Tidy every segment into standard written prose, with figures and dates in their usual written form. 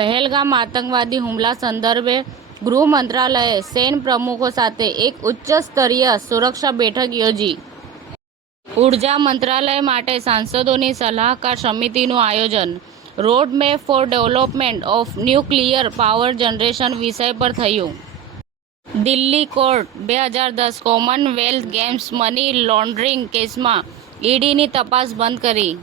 પહેલગામ આતંકવાદી હુમલા સંદર્ભે ગૃહ મંત્રાલયે સૈન્ય પ્રમુખો સાથે એક ઉચ્ચ સ્તરીય સુરક્ષા બેઠક યોજી. ઉર્જા મંત્રાલય માટે સાંસદોની સલાહકાર સમિતિનું આયોજન road map four development of nuclear power generation વિષય પર થયું. Delhi court 2010 Commonwealth games money laundering કેસમાં ઈડીની તપાસ બંધ કરી.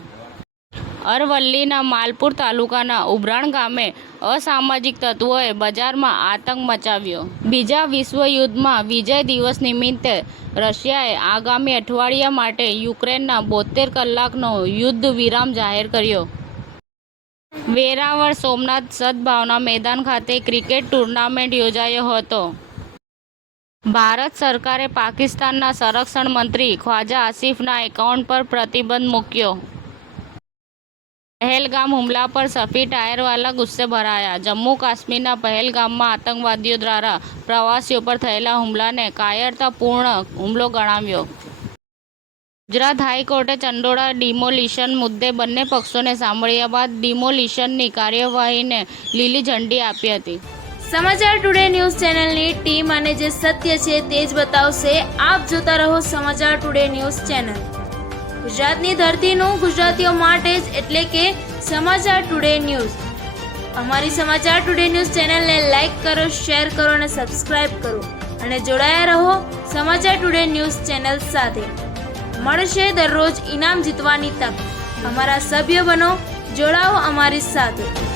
અરવલ્લીના માલપુર તાલુકાના ઉભરાણ ગામે અસામાજિક તત્વોએ બજારમાં આતંક મચાવ્યો. બીજા વિશ્વયુદ્ધમાં વિજય દિવસ નિમિત્તે રશિયાએ આગામી અઠવાડિયા માટે યુક્રેનના 72 કલાકનો યુદ્ધ વિરામ જાહેર કર્યો. વેરાવળ સોમનાથ સદભાવના મેદાન ખાતે ક્રિકેટ ટુર્નામેન્ટ યોજાયો હતો. ભારત સરકારે પાકિસ્તાનના સંરક્ષણ મંત્રી ખ્વાજા આસિફના એકાઉન્ટ પર પ્રતિબંધ મૂક્યો. પહેલગામ હુમલા પર સફી ટાયરવાલા ગુસ્સે ભરાયા. જમ્મુ કાશ્મીરના પહેલગામમાં આતંકવાદીઓ દ્વારા પ્રવાસીઓ પર થયેલા હુમલાને કાયરતાપૂર્ણ હુમલો ગણાવ્યો. ગુજરાત હાઈકોર્ટે ચંડોળા ડિમોલિશન મુદ્દે બંને પક્ષોને સાંભળ્યા બાદ ડિમોલિશનની કાર્યવાહીને લીલી ઝંડી આપી હતી. સમાચાર ટુડે ન્યૂઝ ચેનલની ટીમ અને જે સત્ય છે તે જ બતાવશે. આપ જોતા રહો સમાચાર ટુડે ન્યૂઝ ચેનલ. ગુજરાતની ધરતીનું ગુજરાતીઓ માટે જ, એટલે કે સમાચાર ટુડે ન્યૂઝ. અમારી સમાચાર ટુડે ન્યૂઝ ચેનલને લાઈક કરો, શેર કરો અને સબસ્ક્રાઇબ કરો અને જોડાયા રહો સમાચાર ટુડે ન્યૂઝ ચેનલ સાથે. મળશે દરરોજ ઇનામ જીતવાની તક. અમારા સભ્ય બનો, જોડાઓ અમારી સાથે.